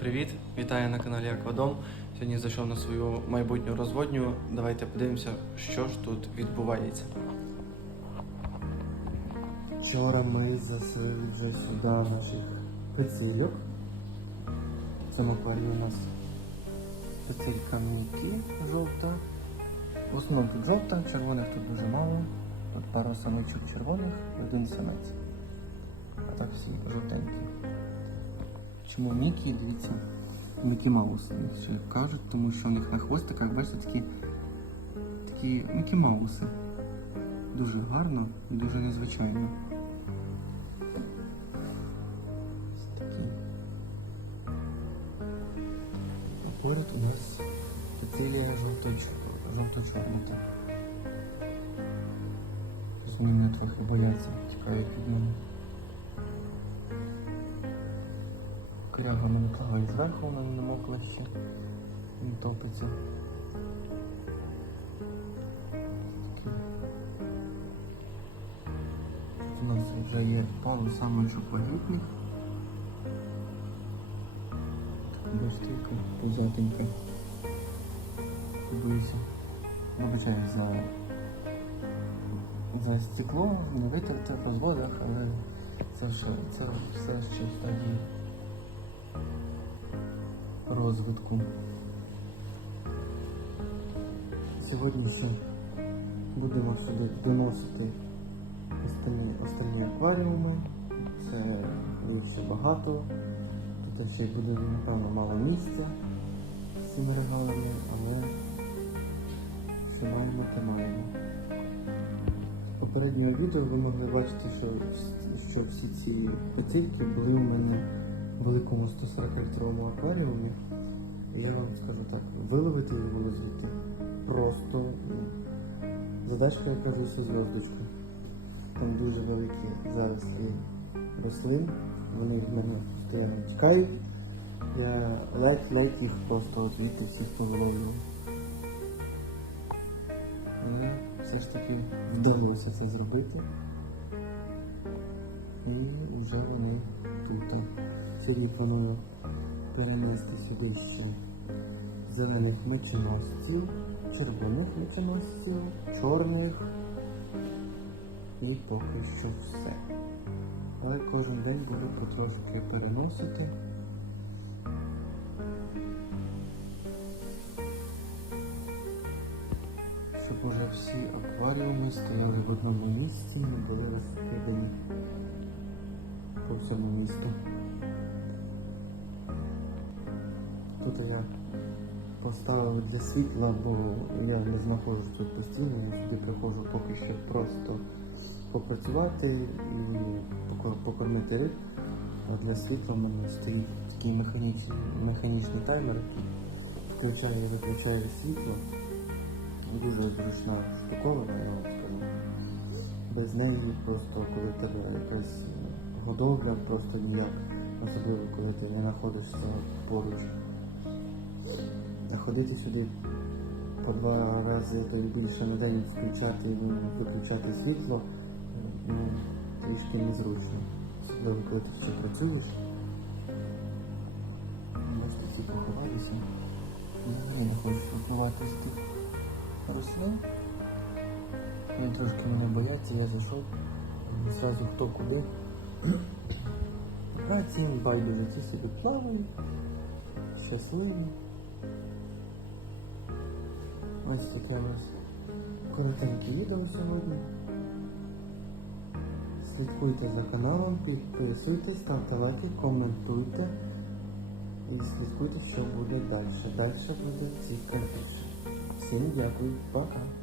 привіт! Вітаю на каналі Аквадом. Сьогодні зайшов на свою майбутню розводню. Давайте подивимося, що ж тут відбувається. Вчора ми заселили вже сюди наших пецильок. Цьому акварії у нас пецилька Мікі жовта. В основному тут жовта, червоних тут дуже мало. Тут пару самичок червоних і один самець. А так всі жовтенькі. Чому Мікі, дивіться, Мікі Маус їх ще кажуть, тому що у них на хвостиках, бачите, такі, такі Мікі Мауси. Дуже гарно і дуже незвичайно. Ось такі. А поряд у нас Цицилія жовто-чорнота. Щось вони мене трохи бояться, тікають від мене. Кляга мене плаває зверху, вона не намокла ще. Він топиться. У нас вже є пару самочок вагітних. Бачите, яка позатенька. Боюся. Вибачаю за, за стекло, не витерте в розводах, але це все, це все ще в стадії розвитку. Сьогодні ще будемо сюди доносити остальні, остальні акваріуми. Це їх багато. Тут ще буде, напевно, мало місця з цими регалами, але що маємо, то маємо. Попереднього відео ви могли бачити, що, що всі ці пецильки були у мене великому 140-літровому акваріумі. І я вам скажу так, виловити його звідти просто ну, задачка, я кажу, зі зв'язочку. Там дуже великі зарослі рослин, вони в мене постійно тікають. Я ледь-ледь їх просто звідти всіх повиловлював. Все ж таки вдалося це зробити. І вже вони тут. Сьогодні планую перенести сюди ще зелених меченосців, червоних меченосців, чорних і поки що все. Але кожен день буду потрошки переносити. Щоб уже всі акваріуми стояли в одному місці, не були розкидані по всьому місту. Тут я поставив для світла, бо я не знаходжусь тут постійно, я сюди приходжу поки що просто попрацювати і покормити риб. А для світла в мене стоїть такий механічний, механічний таймер, включає і виключає світло. Дуже зручна штуковина, я вам скажу. Без неї просто коли в тебе якась годовля, просто ніяк. Особливо, коли ти не знаходишся поруч. Ходити сюди по два рази, то й більше на день включати і виключати світло, ну, трішки незручно. Особливо, коли ти ще працюєш. Можете всі поховатися. Я не хочу з тих рослин. Вони трошки мене бояться, я зайшов. Зразу хто куди. А ці байдуже, ці собі плавають, щасливі. Ось таке у нас коротеньке відео сьогодні. Слідкуйте за каналом, підписуйтесь, ставте лайки, коментуйте і слідкуйте, що буде далі. Далі буде цікавіше. Всім дякую, пока!